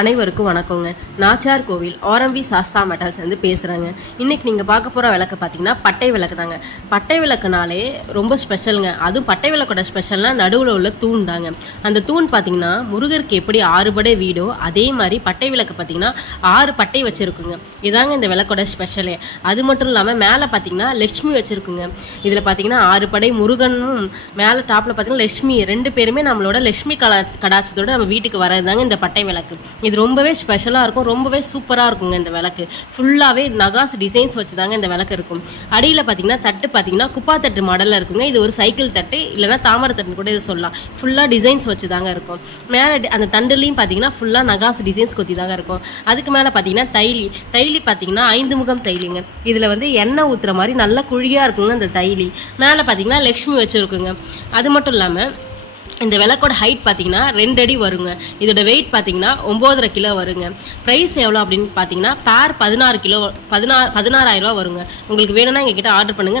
அனைவருக்கும் வணக்கங்க. நாச்சியார் கோவில் ஆர்எம்பி சாஸ்தா மெட்டல்ஸ் வந்து பேசுகிறேங்க. இன்றைக்கி நீங்கள் பார்க்க போகிற விளக்கு பார்த்தீங்கன்னா பட்டை விளக்கு தாங்க. பட்டை விளக்குனாலே ரொம்ப ஸ்பெஷலுங்க. அதுவும் பட்டை விளக்கோட ஸ்பெஷல்னால் நடுவில் உள்ள தூண் தாங்க. அந்த தூண் பார்த்தீங்கன்னா முருகருக்கு எப்படி 6 படை வீடோ அதே மாதிரி பட்டை விளக்கு பார்த்தீங்கன்னா 6 பட்டை வச்சுருக்குங்க. இதாங்க இந்த விளக்கோட ஸ்பெஷலே. அது மட்டும் இல்லாமல் மேலே பார்த்தீங்கன்னா லக்ஷ்மி வச்சுருக்குங்க. இதில் பார்த்தீங்கன்னா 6 படை முருகனும் மேலே டாப்பில் பார்த்தீங்கன்னா லக்ஷ்மி 2 பேருமே நம்மளோட லக்ஷ்மி கடாட்சத்தோட நம்ம வீட்டுக்கு வரது தாங்க இந்த பட்டை விளக்கு. இது ரொம்பவே ஸ்பெஷலாக இருக்கும், ரொம்பவே சூப்பராக இருக்குங்க. இந்த விளக்கு ஃபுல்லாகவே நகாஸ் டிசைன்ஸ் வச்சு தாங்க இந்த விளக்கு இருக்கும். அடியில் பார்த்தீங்கன்னா தட்டு பார்த்தீங்கன்னா குப்பா தட்டு மாடலில் இருக்குங்க. இது ஒரு சைக்கிள் தட்டு இல்லைனா தாமரை தட்டுன்னு கூட இது சொல்லலாம். ஃபுல்லாக டிசைன்ஸ் வச்சு தாங்க இருக்கும். மேலே அந்த தண்டுலையும் பார்த்தீங்கன்னா ஃபுல்லாக நகாஸ் டிசைன்ஸ் கொத்தி தாங்க இருக்கும். அதுக்கு மேலே பார்த்தீங்கன்னா தைலி பார்த்தீங்கன்னா 5 முகம் தைலிங்க. இதில் வந்து எண்ணெய் ஊற்றுற மாதிரி நல்லா குழியாக இருக்குங்க அந்த தைலி. மேலே பார்த்தீங்கன்னா லக்ஷ்மி வச்சுருக்குங்க. அது மட்டும் இல்லாமல் இந்த விளக்கோட ஹைட் பார்த்தீங்கன்னா 2 அடி வருங்க. இதோட வெயிட் பார்த்தீங்கன்னா 9.5 கிலோ வருங்க. ப்ரைஸ் எவ்வளோ அப்படின்னு பார்த்தீங்கன்னா பேர் 16 கிலோ 16,000 ரூபா வருங்க. உங்களுக்கு வேணும்னா எங்ககிட்ட ஆர்டர் பண்ணுங்கள்.